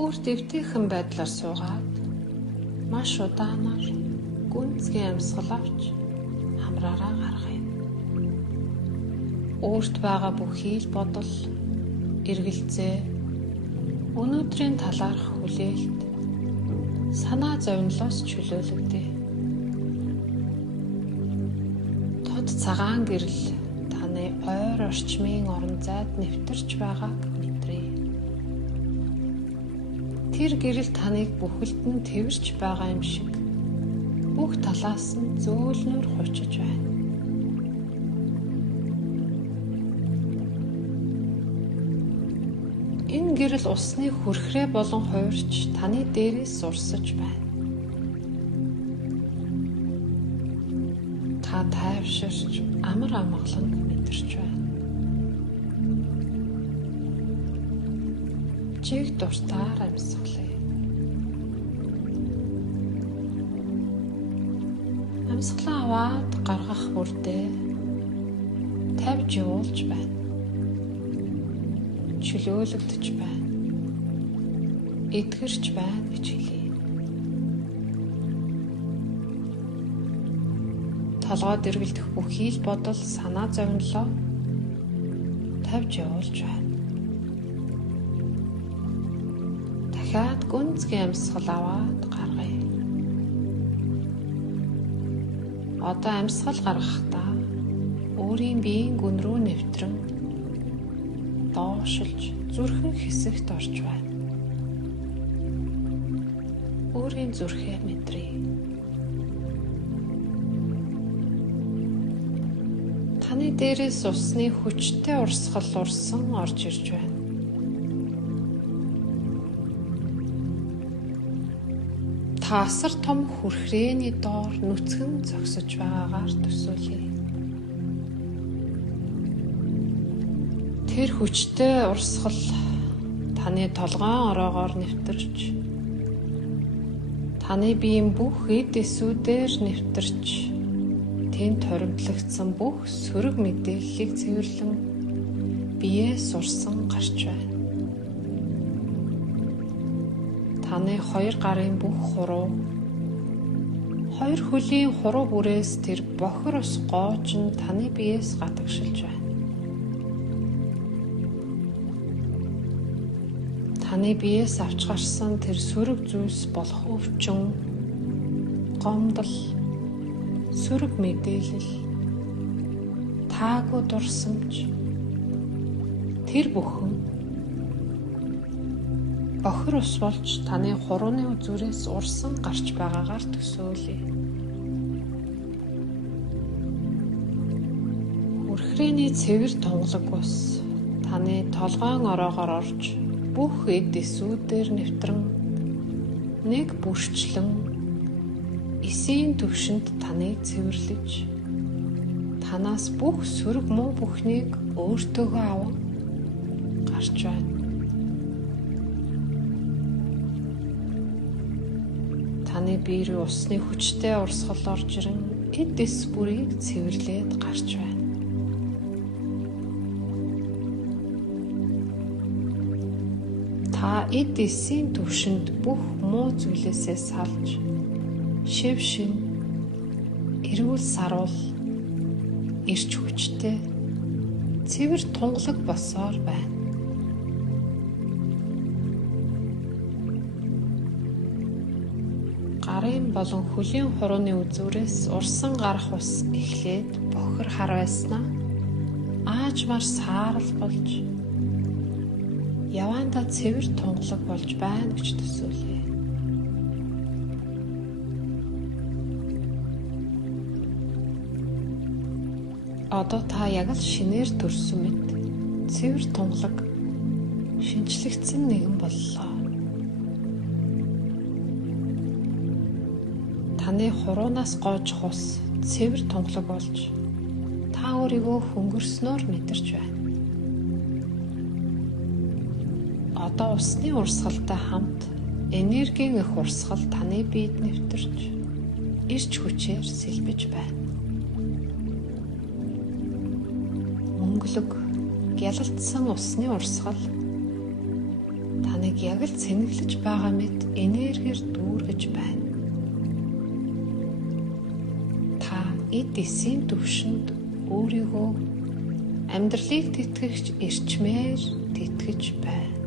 Өөр дэвтийхэн байдлаар суугаад маш удаанаар гүнзгий амьсгал авч хамраараа гаргая. Өөрт байгаа бүхий л бодол, эргэлзээ, өнөөдрийн талаарх хүлээлт, санаа зовнилоос чөлөөлөгдөө. Тод цагаан гэрэл таны ойр орчмын орон зайд нэвтэрч байгааг мэдрээ. Тэр гэрэл таныг бүхэлд нь тэрч байгаа юм шиг бүх талаас нь зөөлнөр хучиж байна. Энэ гэрэл усны хүрхрээ болон хуурч таны дээрээс урсаж байна. Та тайвширч амар амгалан мэдэрч байна. Чиг дуртаар амьсгалъя. Амьсгалаа аваад гаргах бүрдээ тавьж явуулж байна. Чөлөөлөгдөж байна. Эдгэрч байна гэж хэлье. Толгойд эргэлдэх бүхий л бодол, санаа зовнилоо тавьж явуулж байна. Дахиад гүнзгий амьсгал аваад гаргая. Одоо амьсгал гаргахдаа өөрийн биеийн гүн рүү нэвтрэн доошилж зүрхэн хэсэгт орж байна. Өөрийн зүрхээ мэдрээ. Таны дээрээс усны хүчтэй урсгал урсан орж ирж байна. Та асар том хүрхрээний доор нүцгэн зогсож байгаагаар төсөөлье. Тэр хүчтэй урсгал таны толгойн ороогоор нэвтэрч, таны биеийн бүх эд эсүүдээр нэвтэрч, тэнд хоримтлагдсан бүх сөрөг мэдээллийг цэвэрлэн биеэс урсан гарч байна. Таны хоёр гарын бүх хуруу, хоёр хөлийн хуруу бүрээс тэр бохир ус гоож нь таны биеэс гадагшилж байна. Таны биеэс авч гарсан тэр сөрөг зүйлс болох өвчин, гомдол, сөрөг мэдээлэл, таагүй дурсамж, тэр бүхэн бохир ус болж таны хурууны үзүүрээс урсан гарч байгаагаар төсөөлье. Хүрхрээний цэвэр тунгалаг ус таны толгойн ороогоор орж бүх эд эсүүдээр нэвтрэн нэг бүрчлэн эсийн төвшөнд таныг цэвэрлэж, танаас бүх сөрөг муу бүхнийг өөртөөгөө аван гарч байна. Таны бие рүү усны хүчтэй урсгал орж ирэн эд эс бүрийг цэвэрлээд гарч байна. Та эд эсийн төвшөнд бүх муу зүйлээсээ салж, шив шин, эрүүл саруул, эрч хүчтэй, цэвэр тунгалаг босоор байна. Гарын болон хөлийн хурууны үзүүрээс урсан гарах ус эхлээд бохир хар байснаа аажмаар саарал болж, яваандаа цэвэр тунгалаг болж байна гэж төсөөлье. Одоо та яг л шинээр төрсөн мэт цэвэр тунгалаг шинчлэгдсэн нэгэн боллоо. Таны хуруунаас гоожих ус цэвэр тунгалаг болж, та өөрийгөө хөнгөрснөөр мэдэрч байна. Одоо усны урсгалтай хамт энергийн их урсгал таны биед нэвтэрч, эрч хүчээр сэлбэж байна. Өнгөлөг, гялалтсан усны урсгал таны таныг яг л цэнэглэж байгаа мэт энергиэр дүүргэж байна. Та эд эсийн түвшинд өөрийгөө амьдралыг тэтгэгч эрчмээр тэтгэж байна.